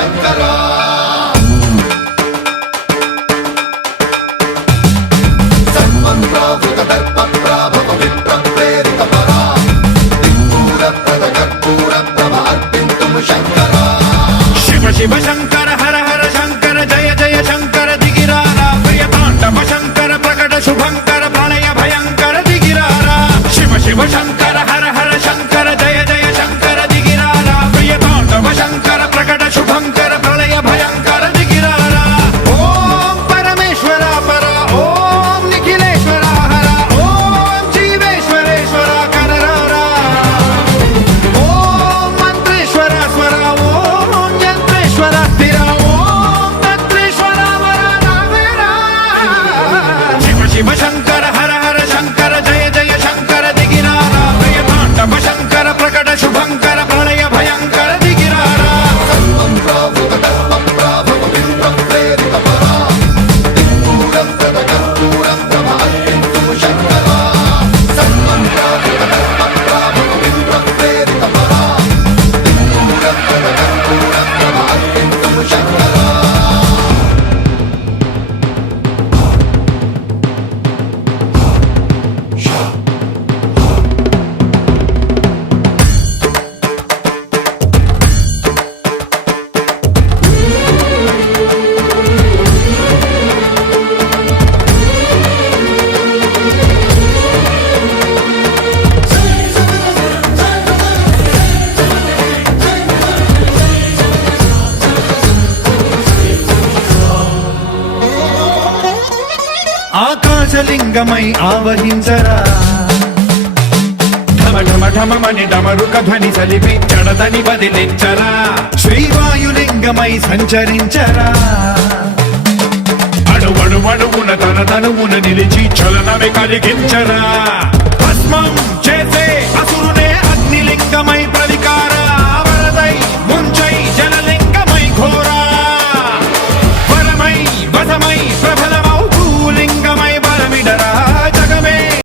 శంకరా సన్మంత్రావృత దర్ప ప్రాభవ విప్ర ప్రేరిత పరా దిక్పూర ప్రద కర్పూర ప్రభ అర్పింతుము శంకరా శివ శివ శంకర హర హర శంకర జయ జయ శంకర దిగిరారా ప్రియ తాండవ శంకర ప్రకట శుభంకర ప్రళయ భయంకర దిగిరారా శివ శివ శంకర హర హర శంకర జయ జయ శంకర దిగిరారా ప్రియ తాండవ శంకర ప్రకట శుభంకర ప్రళయ భయంకర దిగిరారా ఓం పరమేశ్వర పర ఓం నిఖిలేశ్వర హర ఓం జీవేశ్వరేశ్వర కరరారా ఓం మంత్రేశ్వర స్వర ఓం యంత్రేశ్వర స్థిర ఓం తంత్రేశ్వర వర నావేరా శివ శివ శంకర హర హర శంకర జయ జయ శంకర దిగిరారా ప్రియ తాండవ శంకర ప్రకట శుభంకర ప్రళయ భయంకర దిగిరారా సన్మంత్రావృత దర్ప ప్రాభవ విప్ర ప్రేరిత పరా దిక్పూర ప్రద కర్పూర ప్రభ అర్పింతుము శంకరా సన్మంత్రావృత దర్ప ప్రాభవ విప్ర ప్రేరిత పరా దిక్పూర ప్రద కర్పూర ప్రభ అర్పింతుము శంకరా ఆకాశలింగమై ఆవహించరా ఢమ ఢమ ఢమమని డమరుక ధ్వని సలిపి జడదని బదిలించరా శ్రీవాయులింగమై సంచరించరా అణువణువున తన తనువున నిలిచి చలనమే కలిగించరా భస్మం చేసే అసు